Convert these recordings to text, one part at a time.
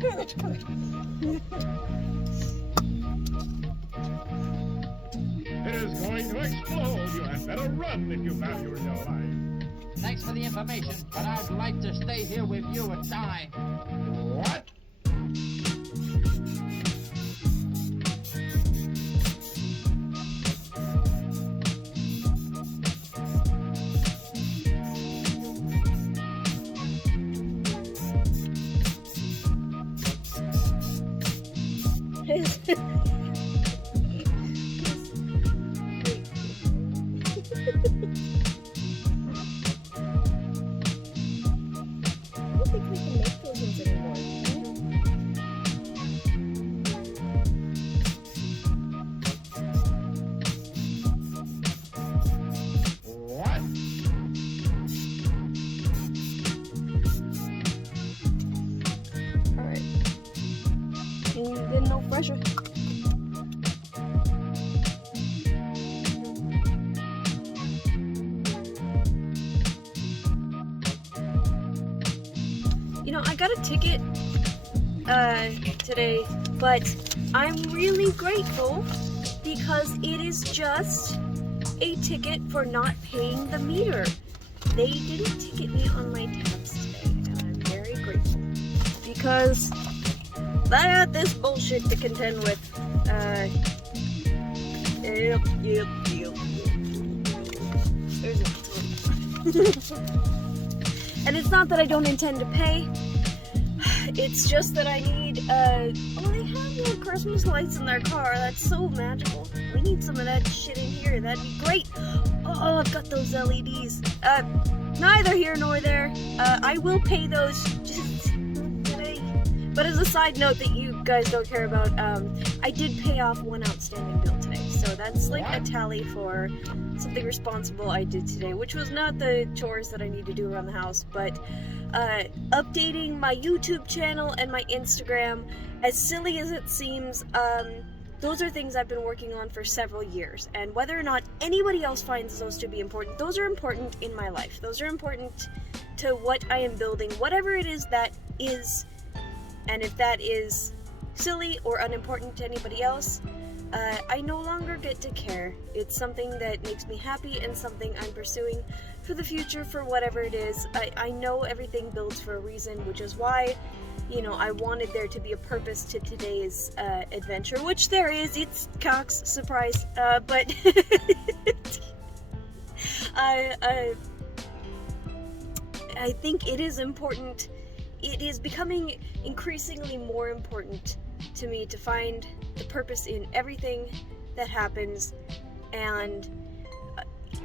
Good, good. It is going to explode. You had better run if you value your life. Thanks for the information, but I'd like to stay here with you and die. What? No pressure. You know, I got a ticket today, but I'm really grateful because it is just a ticket for not paying the meter. They didn't ticket me on my tabs today, and I'm very grateful because I had this bullshit to contend with. Yep. There's no And it's not that I don't intend to pay. It's just that I need, well, they have little Christmas lights in their car. That's so magical. We need some of that shit in here. That'd be great. Oh, I've got those LEDs. Neither here nor there. I will pay those just today. But as a side note that you guys don't care about, I did pay off one outstanding bill today. So that's like a tally for something responsible I did today, which was not the chores that I need to do around the house, but updating my YouTube channel and my Instagram. As silly as it seems, those are things I've been working on for several years, and whether or not anybody else finds those to be important, those are important in my life. Those are important to what I am building, whatever it is that is. And if that is silly or unimportant to anybody else, I no longer get to care. It's something that makes me happy and something I'm pursuing for the future for whatever it is. I know everything builds for a reason, which is why, you know, I wanted there to be a purpose to today's adventure, which there is. It's Cox, surprise. But I think it is important. It is becoming increasingly more important to me to find the purpose in everything that happens, and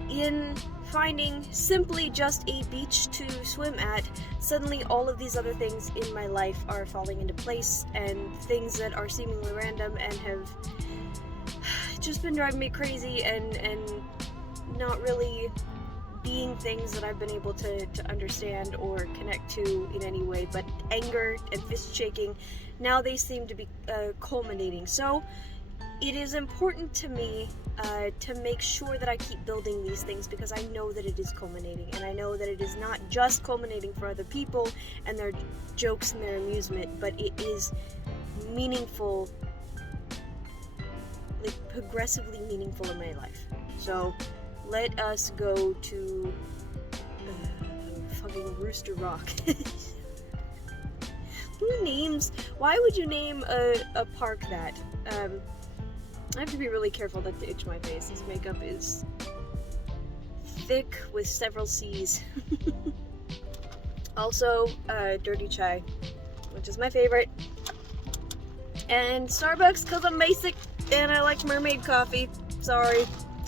in finding simply just a beach to swim at, suddenly all of these other things in my life are falling into place, and things that are seemingly random and have just been driving me crazy and not really being things that I've been able to understand or connect to in any way, but anger and fist shaking, now they seem to be culminating. So it is important to me to make sure that I keep building these things, because I know that it is culminating, and I know that it is not just culminating for other people and their jokes and their amusement, but it is meaningful, like progressively meaningful in my life. So let us go to fucking Rooster Rock. Why would you name a park that? I have to be really careful not to itch my face. This makeup is thick with several C's. Also, dirty chai, which is my favorite. And Starbucks, because I'm basic and I like mermaid coffee. Sorry.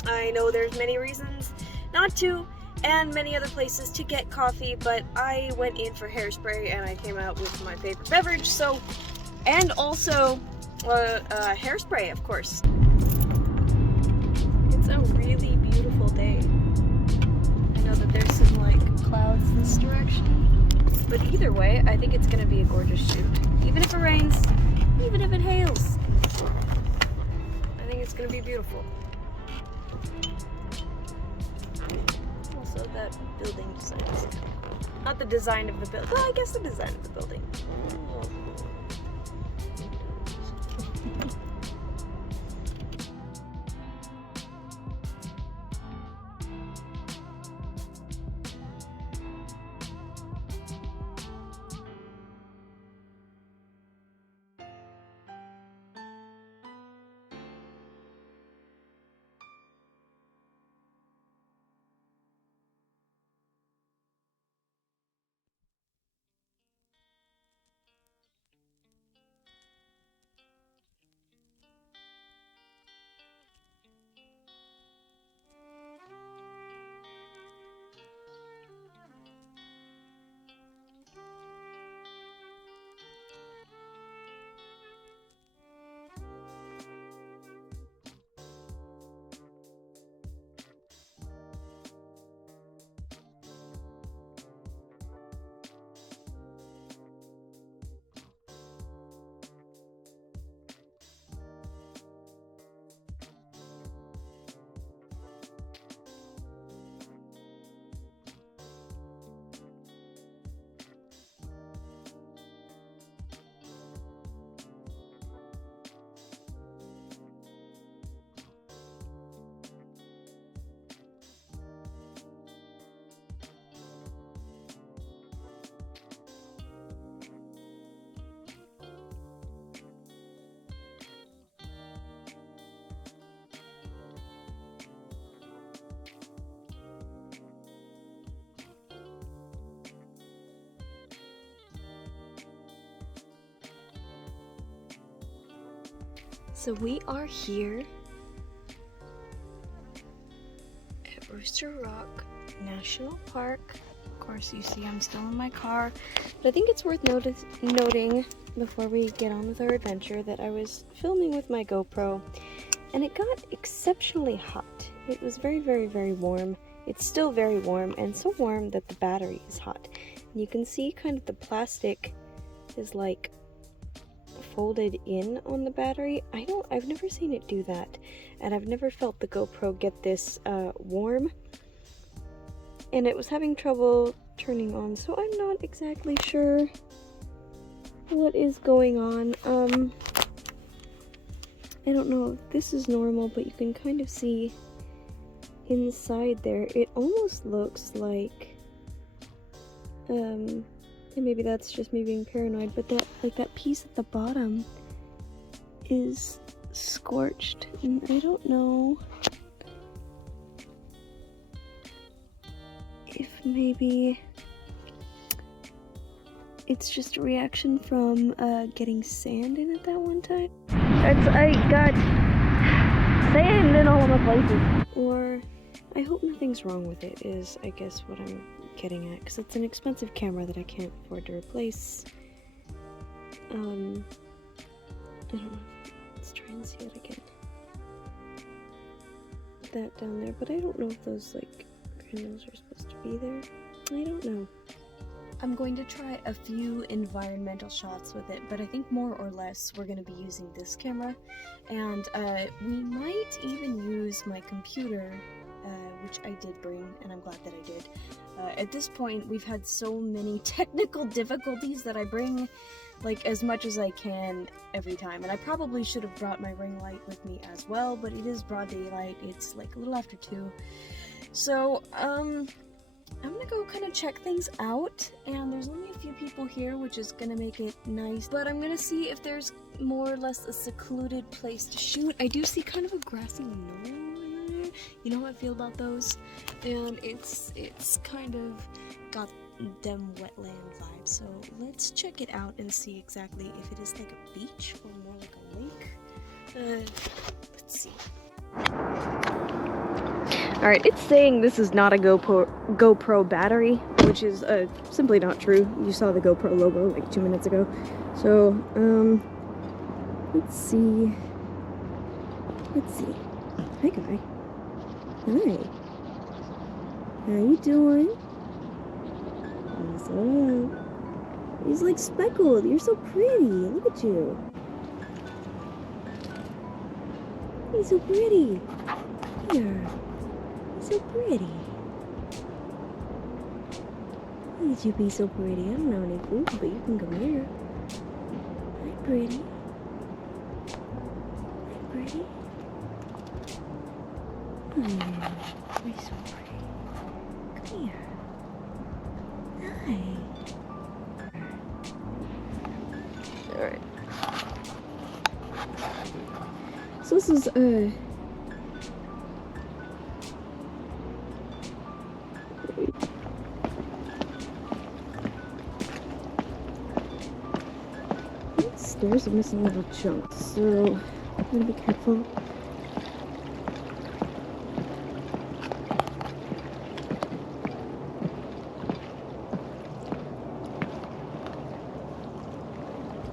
I know there's many reasons not to, and many other places to get coffee, but I went in for hairspray and I came out with my favorite beverage, so, and also, hairspray, of course. It's a really beautiful day. I know that there's some, like, clouds this direction, but either way, I think it's gonna be a gorgeous shoot. Even if it rains, even if it hails. I think it's gonna be beautiful. Also, that building design is kind of cool. Not the design of the building, well, I guess the design of the building. So we are here at Rooster Rock National Park. Of course, you see I'm still in my car, but I think it's worth noting before we get on with our adventure that I was filming with my GoPro and it got exceptionally hot. It was very, very, very warm. It's still very warm, and so warm that the battery is hot. And you can see kind of the plastic is like folded in on the battery. I've never seen it do that, and I've never felt the GoPro get this warm, and it was having trouble turning on, so I'm not exactly sure what is going on. I don't know if this is normal, but you can kind of see inside there. It almost looks like and maybe that's just me being paranoid, but that piece at the bottom is scorched, and I don't know if maybe it's just a reaction from getting sand in it that one time. I got sand in all of my places. Or I hope nothing's wrong with it is, I guess, what I'm getting at, because it's an expensive camera that I can't afford to replace. I don't know. Let's try and see it again. That down there, but I don't know if those like granules are supposed to be there. I don't know. I'm going to try a few environmental shots with it, but I think more or less we're going to be using this camera, and we might even use my computer, which I did bring, and I'm glad that I did. At this point, we've had so many technical difficulties that I bring like as much as I can every time, and I probably should have brought my ring light with me as well, but it is broad daylight. It's like a little after 2, so I'm gonna go kind of check things out, and there's only a few people here, which is gonna make it nice, but I'm gonna see if there's more or less a secluded place to shoot. I do see kind of a grassy knoll over there. You know how I feel about those? And it's kind of got them wetland vibes, so let's check it out and see exactly if it is like a beach or more like a lake. Let's see. Alright, it's saying this is not a GoPro battery, which is simply not true. You saw the GoPro logo like 2 minutes ago. So, let's see. Hi, guy. Hi. How you doing? What's up? He's like speckled. You're so pretty. Look at you. He's so pretty. Here. So pretty. Look at you be so pretty. I don't know any food, but you can come here. Hi, pretty. Hi, pretty. Oh, yeah. You're so pretty. Come here. Hi. Alright. So this is, stairs are missing little chunks, so I'm gonna be careful.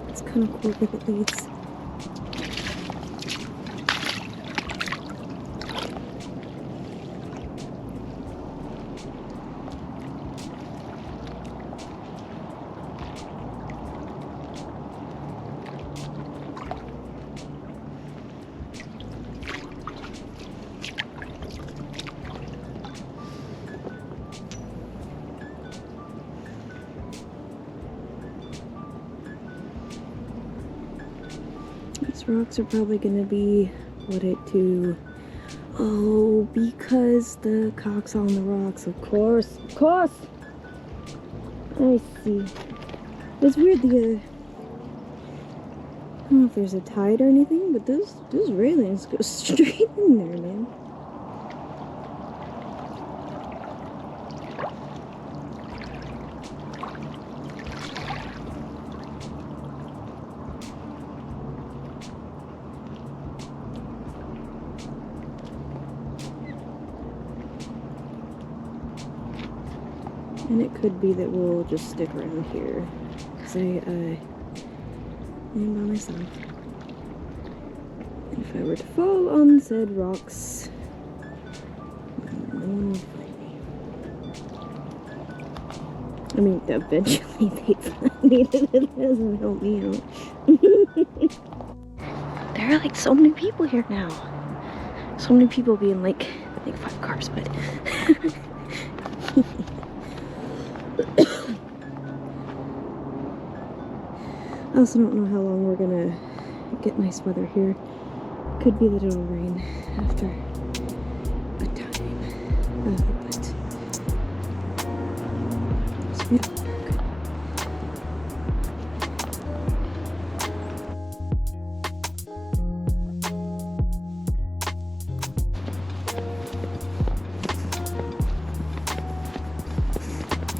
It's kind of cool where it leads. These rocks are probably gonna be wooded too. Oh, because the cock's on the rocks, of course. Of course! I see. It's weird, I don't know if there's a tide or anything, but those railings go straight in there, man. And it could be that we'll just stick around here. Because I am by myself. And if I were to fall on said rocks, no one would find me. I mean, eventually they'd find me, but it doesn't help me out. There are like so many people here now. So many people being like 5 cars, but I also don't know how long we're gonna get nice weather here. Could be that it'll rain after a time, but it's beautiful.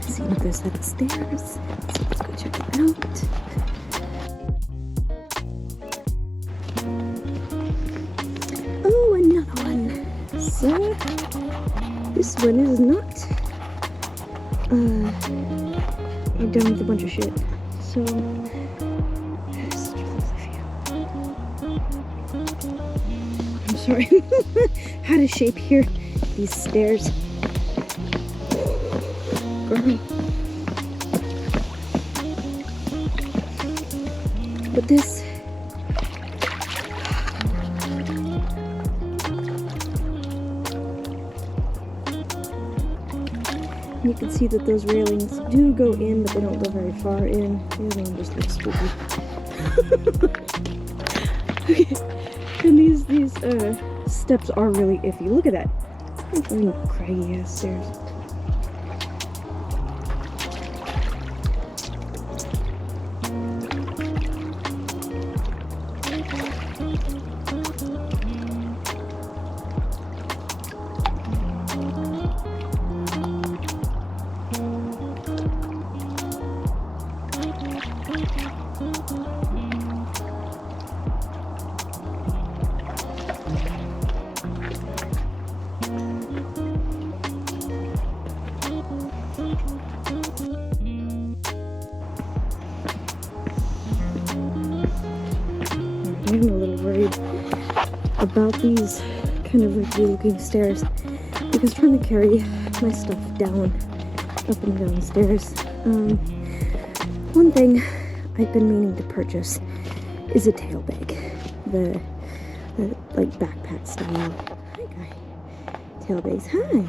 See if there's that stairs. So let's go check it out. Oh, another one. So this one is not I'm done with a bunch of shit. So I'm sorry. How to shape here these stairs. Girl. But this you can see that those railings do go in, but they don't go very far in. The other one just looks spooky. Okay. And these steps are really iffy. Look at that. Fucking craggy ass stairs. I'm a little worried about these kind of like looking stairs because trying to carry my stuff down, up and down stairs. One thing I've been meaning to purchase is a tail bag, the like backpack style. Hi guy, tail bags. Hi.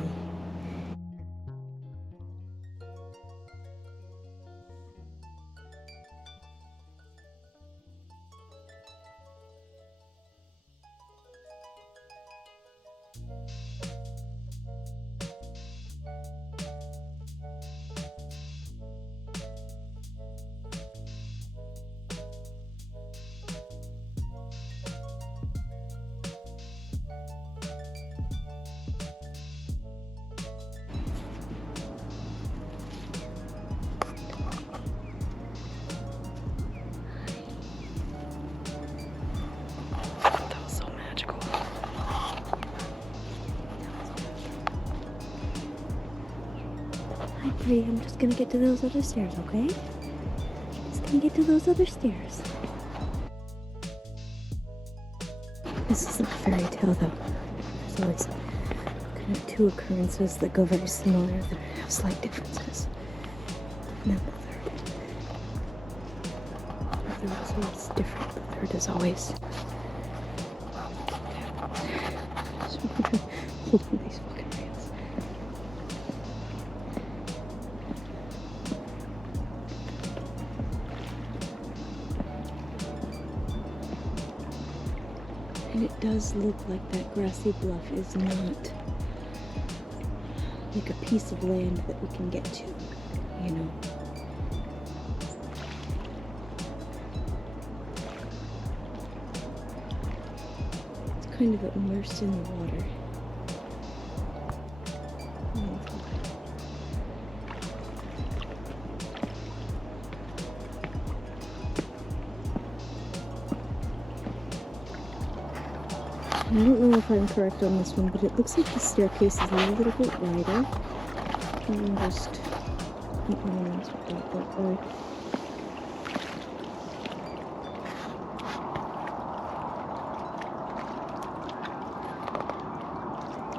I'm just gonna get to those other stairs, okay? Just gonna get to those other stairs. This isn't a fairy tale though. There's always kind of 2 occurrences that go very similar that have slight differences. And then the third is always different. The third is always hold on these fucking rails. And it does look like that grassy bluff is not like a piece of land that we can get to, you know. It's kind of immersed in the water. I don't know if I'm correct on this one, but it looks like the staircase is a little bit wider. And just ornaments with that,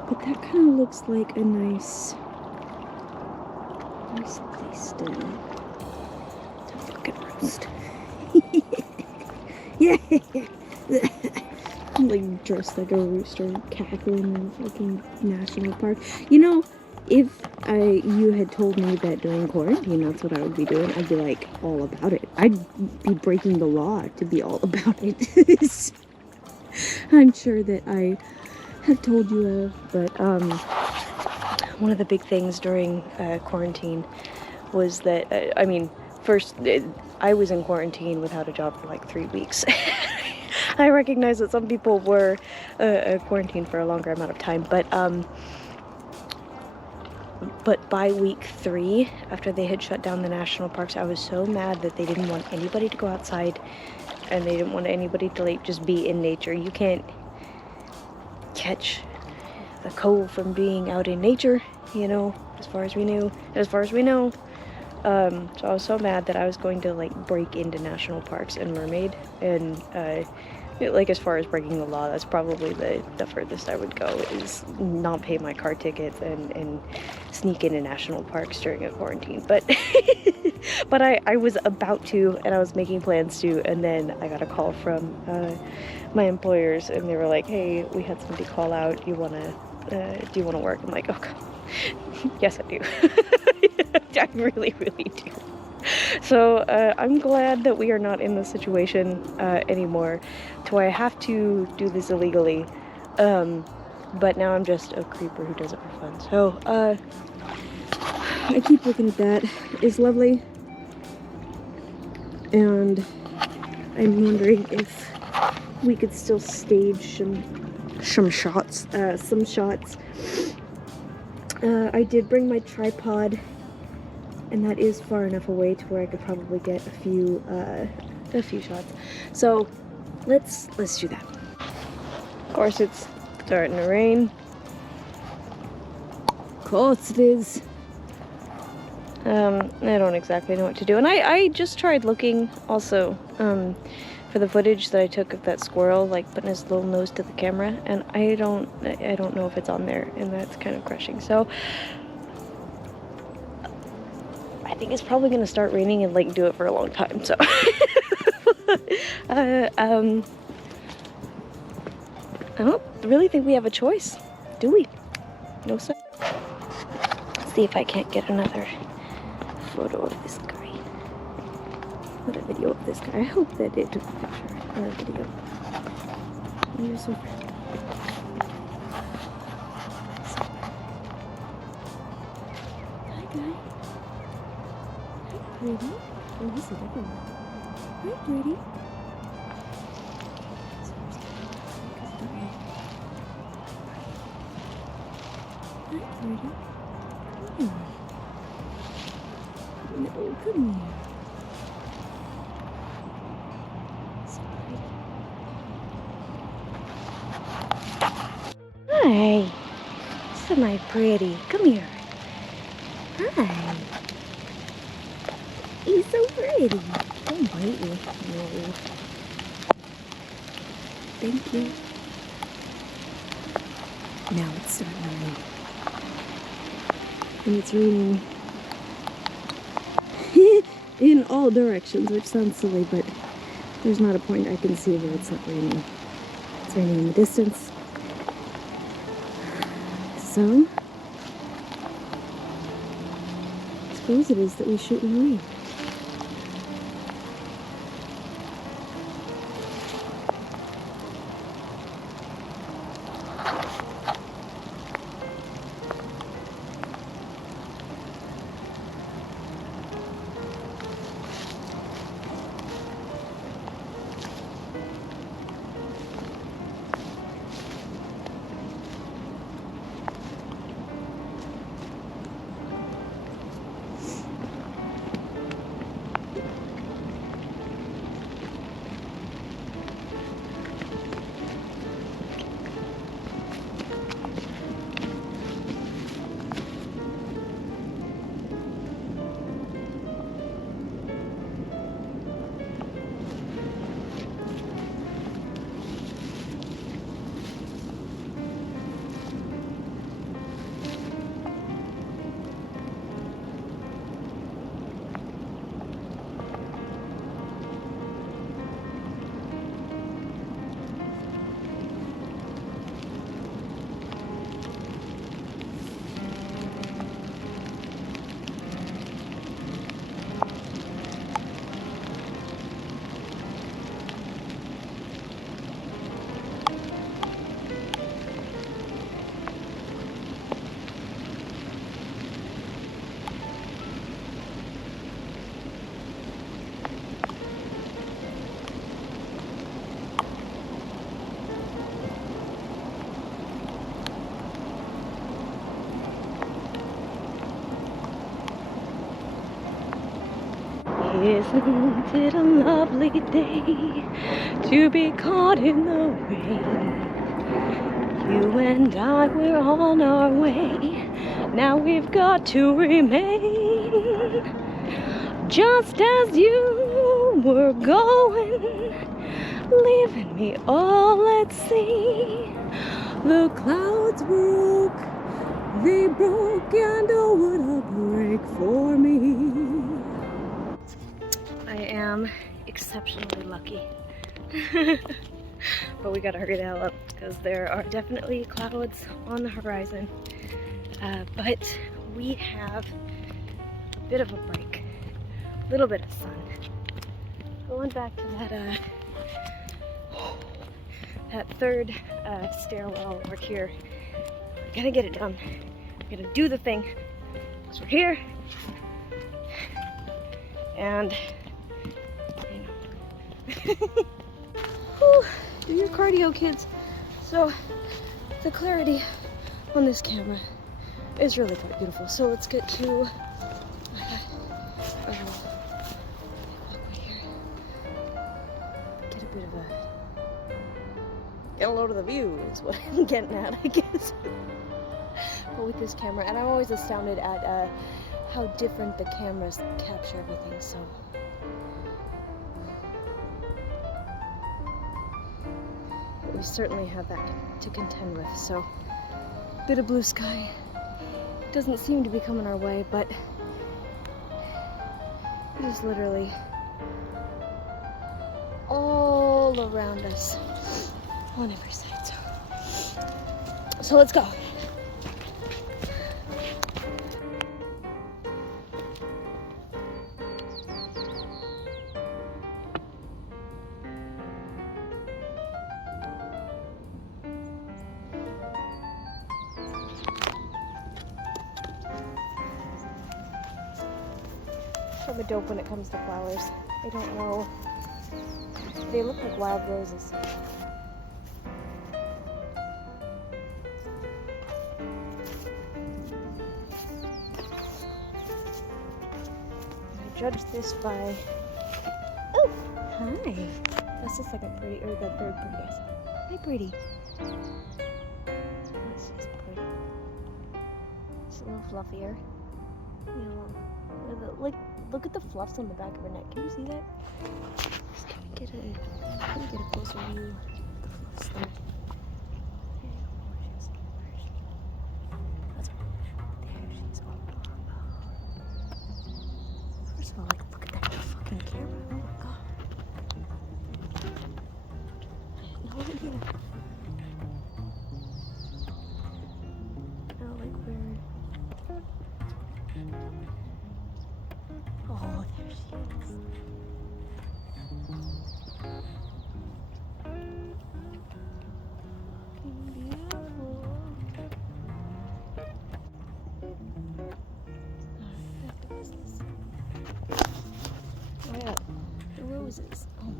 but that kind of looks like a nice place to fucking roast. Yeah. I'm like dressed like a rooster cackling in a fucking national park. You know, if you had told me that during quarantine that's what I would be doing, I'd be like all about it. I'd be breaking the law to be all about it. I'm sure that I have told you of, but one of the big things during quarantine was that I mean, first I was in quarantine without a job for like 3 weeks. I recognize that some people were quarantined for a longer amount of time, but by week 3, after they had shut down the national parks, I was so mad that they didn't want anybody to go outside, and they didn't want anybody to like just be in nature. You can't catch the cold from being out in nature, you know, as far as we know. So I was so mad that I was going to like break into national parks and mermaid, and like as far as breaking the law, that's probably the furthest I would go, is not pay my car tickets and sneak into national parks during a quarantine. But but I was about to, and I was making plans to, and then I got a call from my employers, and they were like, hey, we had somebody call out, do you want to work? I'm like, oh God. Yes, I do. I really, really do. So I'm glad that we are not in this situation anymore to where I have to do this illegally. But now I'm just a creeper who does it for fun. So I keep looking at that. It's lovely. And I'm wondering if we could still stage some shots. I did bring my tripod, and that is far enough away to where I could probably get a few shots. So let's do that. Of course, it's starting to rain. Of course it is. I don't exactly know what to do, and I just tried looking also for the footage that I took of that squirrel like putting his little nose to the camera, and I don't know if it's on there, and that's kind of crushing. So I think it's probably gonna start raining and like do it for a long time. So I don't really think we have a choice, do we? No, sir. Let's see if I can't get another photo of this guy. What a video of this guy. I hope that it took a picture or a video. You're so pretty. Hi, guy. Hi, pretty. Oh, he's a different one. Hi, pretty. Hi, pretty. Come here. No, come here. Hi, so my pretty. Come here. Hi. He's so pretty. Don't bite me. No. Thank you. Now it's starting to rain. And it's raining in all directions, which sounds silly, but there's not a point I can see where it's not raining. It's raining in the distance. So, I suppose it is that we shoot in the rain. Isn't it a lovely day to be caught in the rain? You and I, we're on our way. Now we've got to remain. Just as you were going, leaving me, oh, let's see. The clouds broke, they broke, and oh, what a break for me. I am exceptionally lucky. But we gotta hurry the hell up because there are definitely clouds on the horizon. But we have a bit of a break, a little bit of sun. Going back to that third stairwell over here. We're gonna get it done. We're gonna do the thing because we're here. And Whew, do your cardio, kids. So the clarity on this camera is really quite beautiful. So let's get to walkway here. Get a load of the view is what I'm getting at, I guess. But with this camera, and I'm always astounded at how different the cameras capture everything. So. We certainly have that to contend with, so a bit of blue sky doesn't seem to be coming our way, but it is literally all around us on every side. So let's go. I'm a dope when it comes to flowers. I don't know. They look like wild roses. I judge this by... Oh, hi. That's the second pretty, or the third pretty, I said. Hi, pretty. That's just pretty. It's a little fluffier. You know, like, look at the fluffs on the back of her neck. Can you see that? Can we get a closer view of the fluffs there? That's her. There she's all up. First of all, like, look at that fucking camera. Oh my god. I had no idea. Oh, like where? Oh, there she is. Beautiful. Back to business. Oh yeah, the roses. Oh.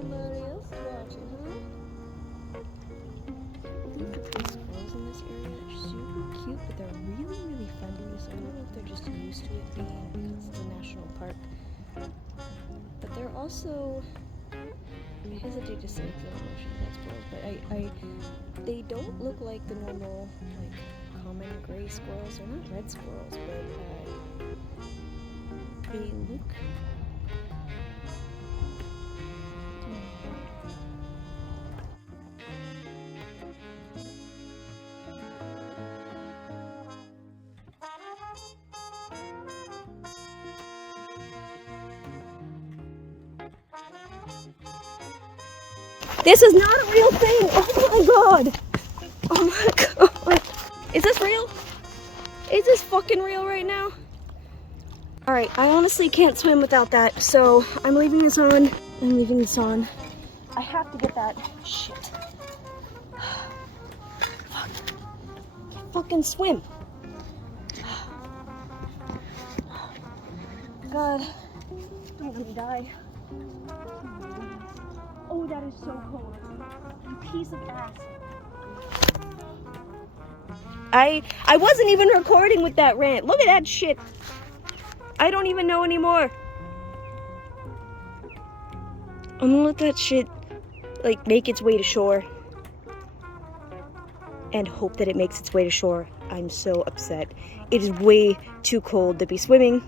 Somebody else watching, huh? Look at the squirrels in this area. They're super cute, but they're really, really friendly. So I don't know if they're just used to it being because it's a national park. But they're also, I hesitate to say emotion about squirrels, but they don't look like the normal, like, common gray squirrels. They're not red squirrels, but they look... This is not a real thing! Oh my god! Oh my god! Is this real? Is this fucking real right now? Alright, I honestly can't swim without that, so I'm leaving this on. I'm leaving this on. I have to get that. Shit. Fuck. Can't fucking swim. God. Don't let me die. Oh, that is so cold. You piece of ass. I wasn't even recording with that rant. Look at that shit. I don't even know anymore. I'm gonna let that shit, like, make its way to shore. And hope that it makes its way to shore. I'm so upset. It is way too cold to be swimming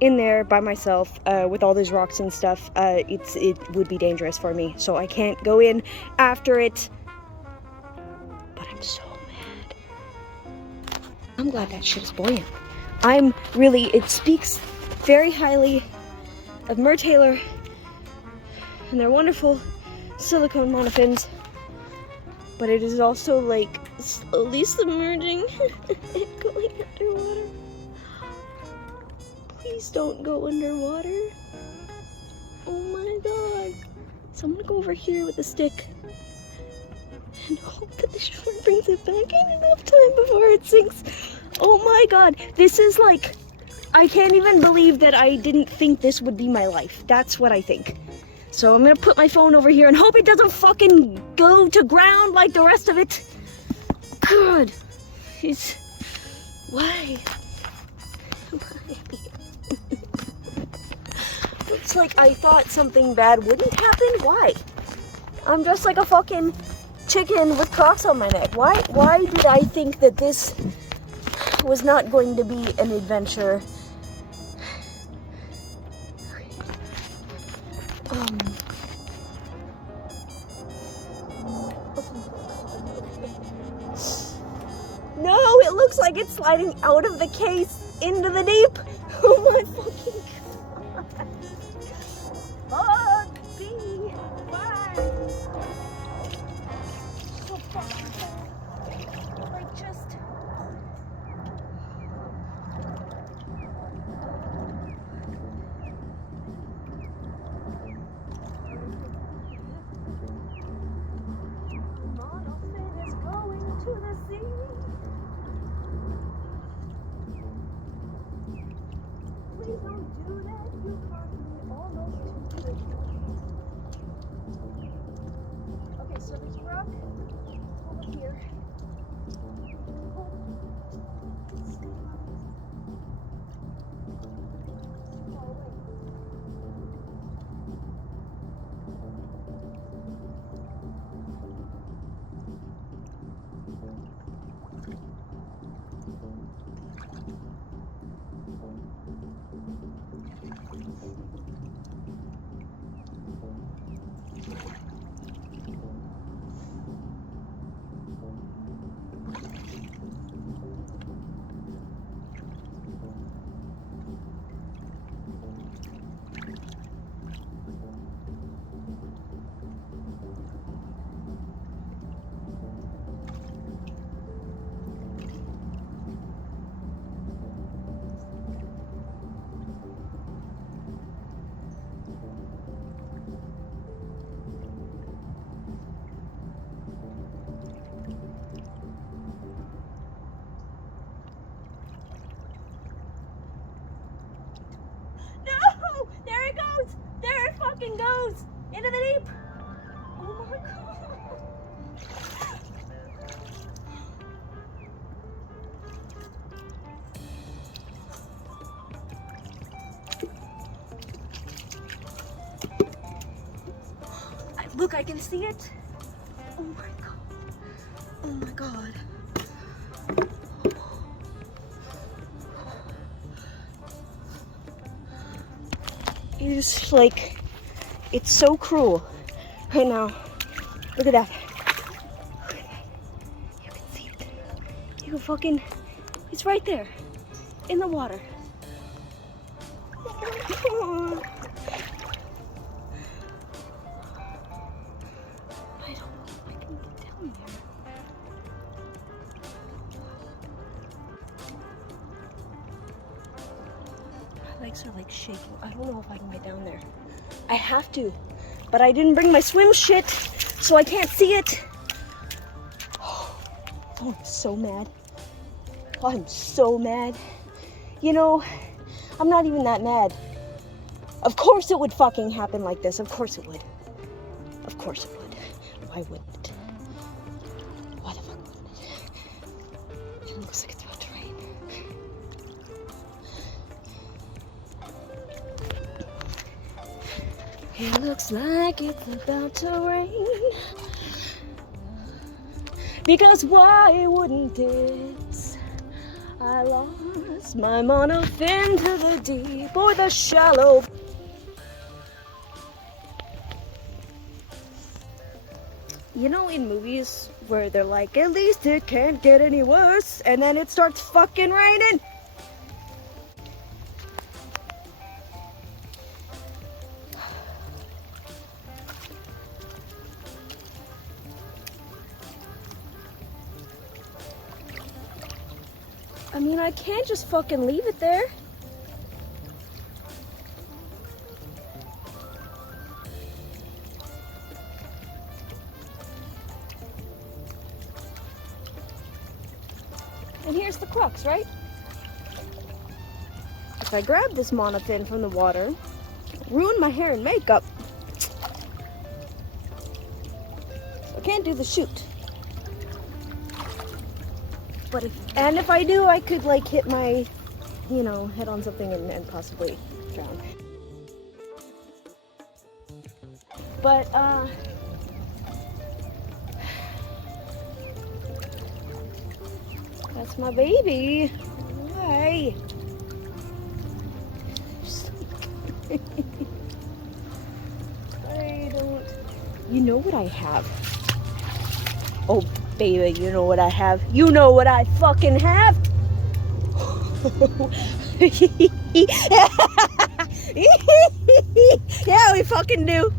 in there by myself with all these rocks and stuff. It would be dangerous for me. So I can't go in after it. But I'm so mad. I'm glad that shit is buoyant. It speaks very highly of Mer Taylor and their wonderful silicone monofins, but it is also like slowly submerging and going underwater. Please don't go underwater. Oh my god. So I'm gonna go over here with a stick and hope that the shore brings it back in enough time before it sinks. Oh my god, this is like, I can't even believe that I didn't think this would be my life. That's what I think. So I'm gonna put my phone over here and hope it doesn't fucking go to ground like the rest of it. God, why? Looks like I thought something bad wouldn't happen. Why? I'm just like a fucking chicken with cross on my neck. Why did I think that this was not going to be an adventure? No, it looks like it's sliding out of the case into the deep. Oh my fucking god. Fuck me. Bye. So fucking cold. Like just. Monofin is going to the sea. Please don't do that. You caused me almost to do it. Okay, so there's a rock over here. Goes into the deep. Oh my god. Look, I can see it. Oh my god. Oh my god. It is like, it's so cruel right now. Look at that. Look at that. You can see it. You can fucking, it's right there in the water. I don't know if I can get down there. legs are like shaking. I don't know if I can get down there. I have to, but I didn't bring my swim shit, so I can't see it. Oh, I'm so mad. I'm so mad. You know, I'm not even that mad. Of course it would fucking happen like this. Of course it would. Of course it would. Why wouldn't it? Why the fuck wouldn't it? It looks like it's about to rain. It looks like it's about to rain. Because why wouldn't it? I lost my monofin to the deep or the shallow. You know, in movies where they're like, at least it can't get any worse, and then it starts fucking raining. I mean, I can't just fucking leave it there. And here's the crux, right? If I grab this monofin from the water, ruin my hair and makeup. So I can't do the shoot. But if I do, I could like hit my, you know, head on something and possibly drown. But that's my baby. Why? I don't. You know what I have? Oh, baby, you know what I have? You know what I fucking have? Yeah, we fucking do.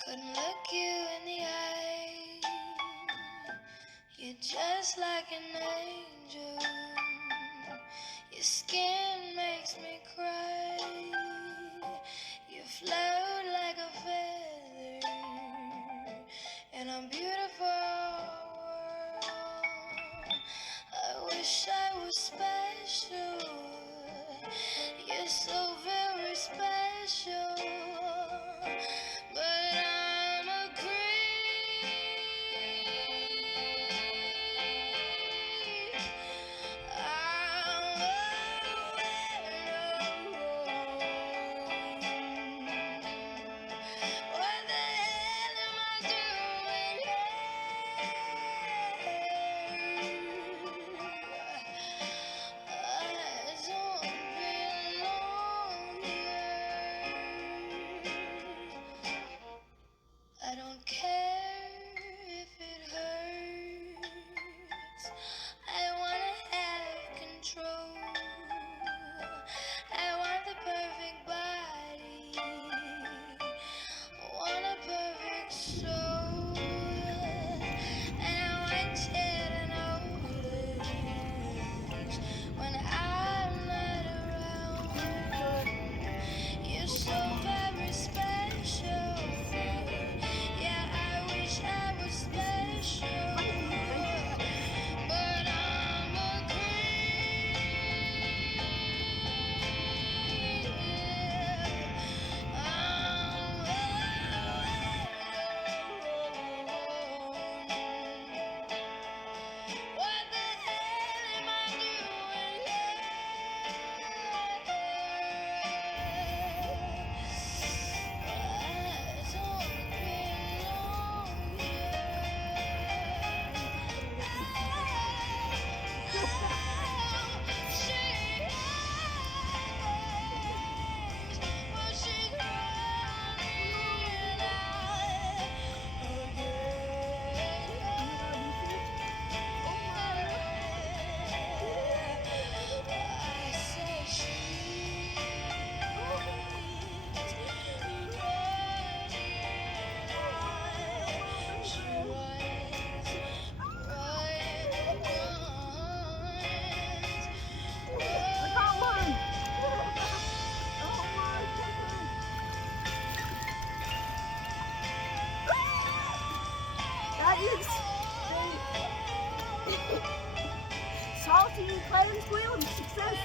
Couldn't look you in the eye. You're just like an angel. Your skin makes me cry. You float like a feather in a beautiful world. I wish I was special. You're so very special. But I'm a creep. I'm a see Clarence Wheel and success.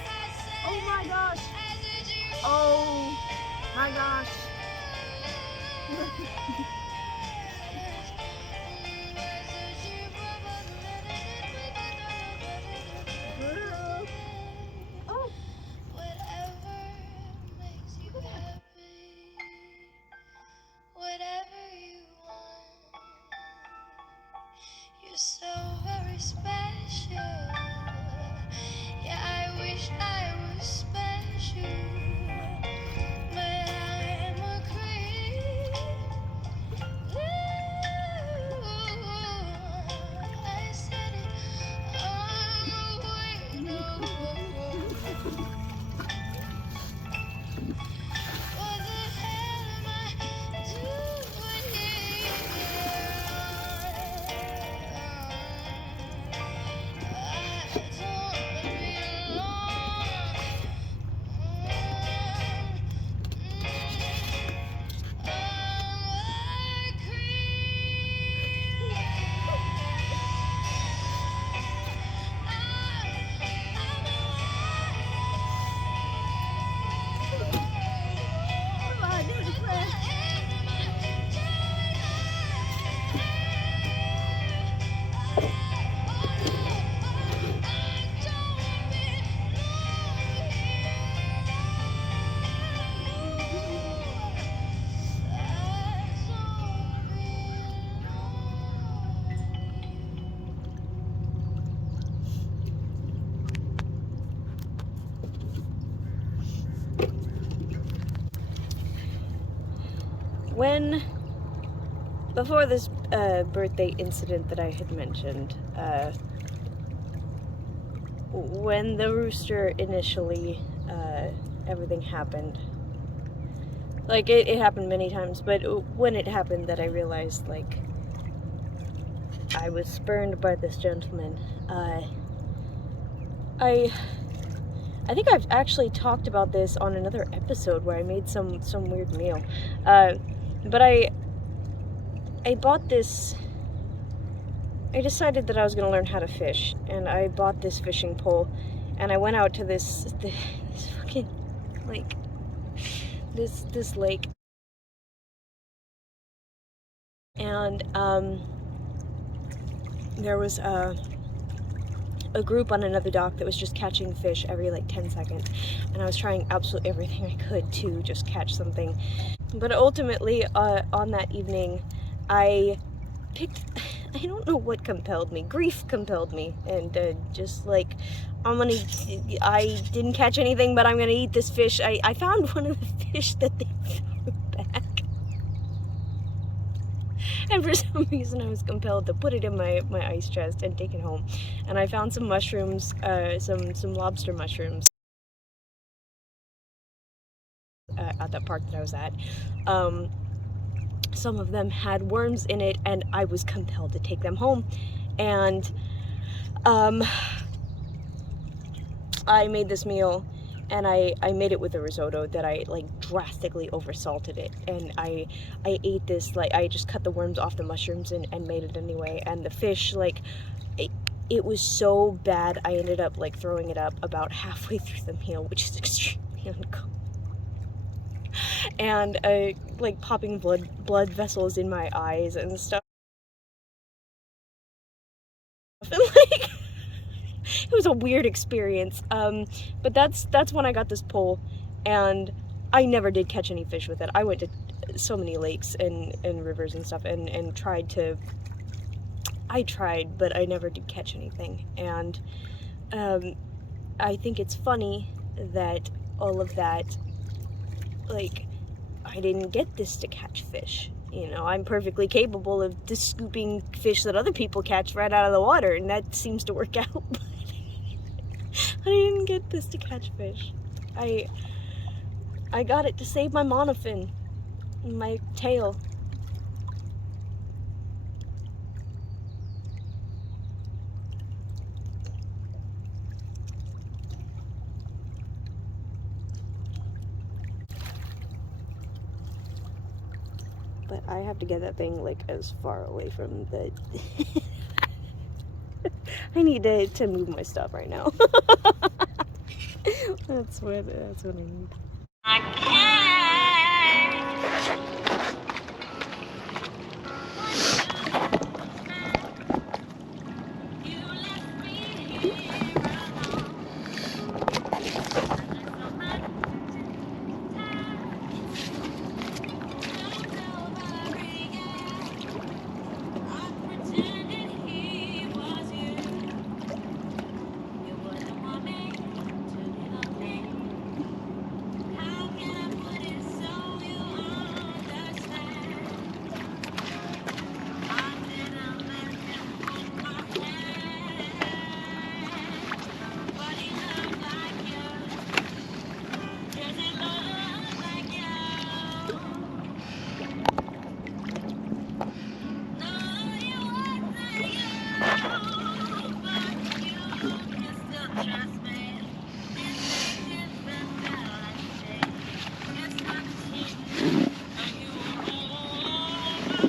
Oh my gosh. Oh my gosh. Girl. Oh. Whatever makes you happy, whatever you want. You're so very special. Yeah, I wish I was special, but I'm a creep. Ooh, I said it. I'm a weirdo. What the hell am I doing here? I don't belong. I'm a Come on, do the clap. Before this birthday incident that I had mentioned, when the rooster initially, everything happened, like, it happened many times, but when it happened that I realized, like, I was spurned by this gentleman, I think I've actually talked about this on another episode where I made some weird meal, but I bought this. I decided that I was going to learn how to fish, and I bought this fishing pole, and I went out to this fucking, like, this lake, and there was a group on another dock that was just catching fish every like 10 seconds, and I was trying absolutely everything I could to just catch something, but ultimately on that evening I picked, I don't know what compelled me, grief compelled me, and just like, I didn't catch anything, but I'm gonna eat this fish. I found one of the fish that they threw back, and for some reason I was compelled to put it in my ice chest and take it home, and I found some mushrooms, some lobster mushrooms at that park that I was at. Some of them had worms in it, and I was compelled to take them home, and I made this meal, and I made it with a risotto that I like drastically oversalted it, and I ate this, like, I just cut the worms off the mushrooms and made it anyway, and the fish, like, it was so bad I ended up like throwing it up about halfway through the meal, which is extremely uncomfortable. And like popping blood vessels in my eyes and stuff. And like, it was a weird experience. But that's when I got this pole, and I never did catch any fish with it. I went to so many lakes and rivers and stuff, and tried, but I never did catch anything. And I think it's funny that all of that, like, I didn't get this to catch fish. You know, I'm perfectly capable of just scooping fish that other people catch right out of the water, and that seems to work out. But I didn't get this to catch fish. I got it to save my monofin, my tail. But I have to get that thing like as far away from the I need to move my stuff right now. That's what I need. I can't. You left me here alone. So much time. I pretended he was you. You wouldn't want me to love me. How can I put it so you understand? I didn't let him hold my hand, but he looked like you. Yes, he looked like you. No, he wasn't you, but you can still trust me. It's been like shit. It's not cheap. And you hold my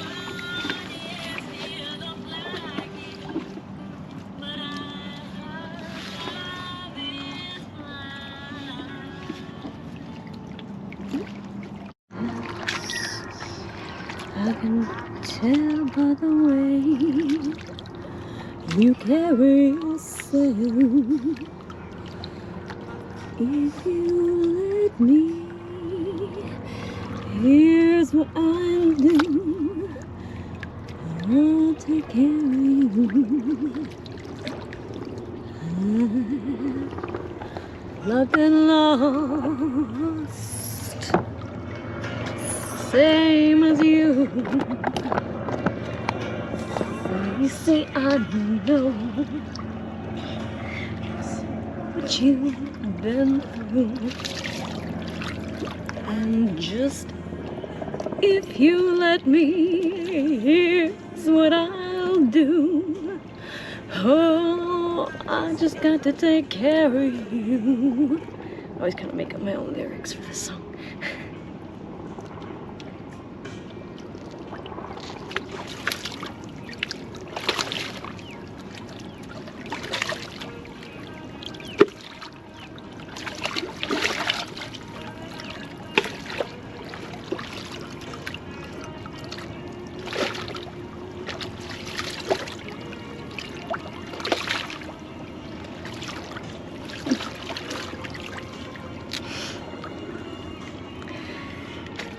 mind. Yes, he looked like you, but I love is blind. I can tell by the way you carry yourself. If you let me, here's what I'll do. I'll take care of you. I've loved and lost, same as you. You say I know what you've been through, and just if you let me, here's what I'll do. Oh, I just got to take care of you. I always kind of make up my own lyrics for this song.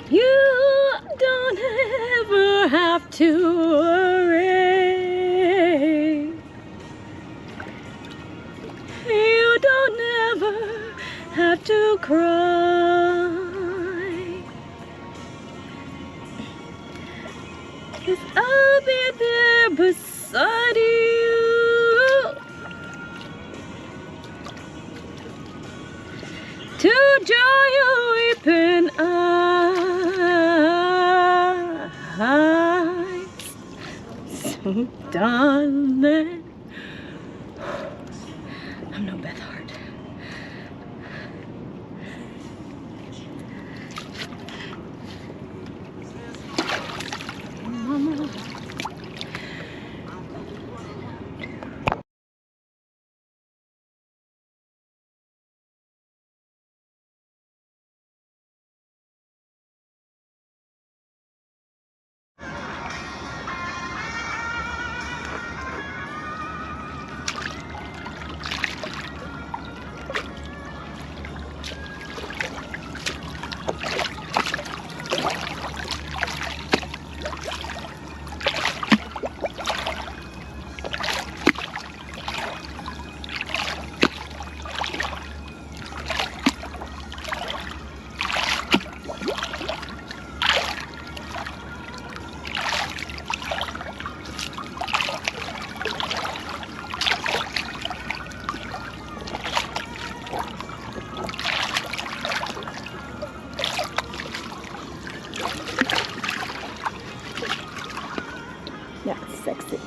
You don't ever have to worry. You don't ever have to cry. 'Cause I'll be there beside you. To dry your weeping eyes. So darling, I'm no Beth Hart. Mama. Yeah, sexy.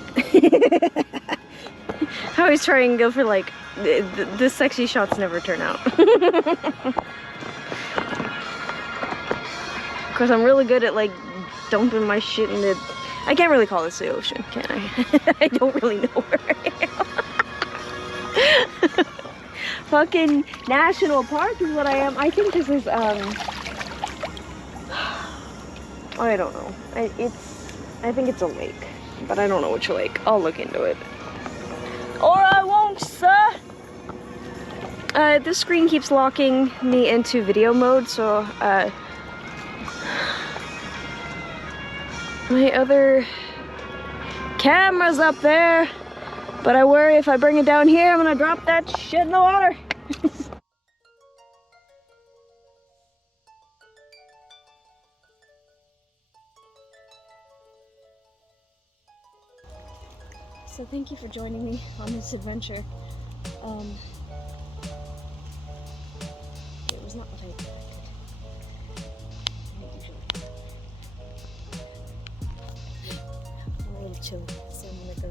I always try and go for like, the sexy shots never turn out. Because I'm really good at like dumping my shit into I can't really call this the ocean, can I? I don't really know where I am. Fucking national park is what I am. I think this is, I don't know. I think it's a lake, but I don't know which lake. I'll look into it. Or I won't, sir! This screen keeps locking me into video mode, so, my other camera's up there, but I worry if I bring it down here, I'm gonna drop that shit in the water. So thank you for joining me on this adventure. It was not what I expected. I'm a little chill, so I'm gonna go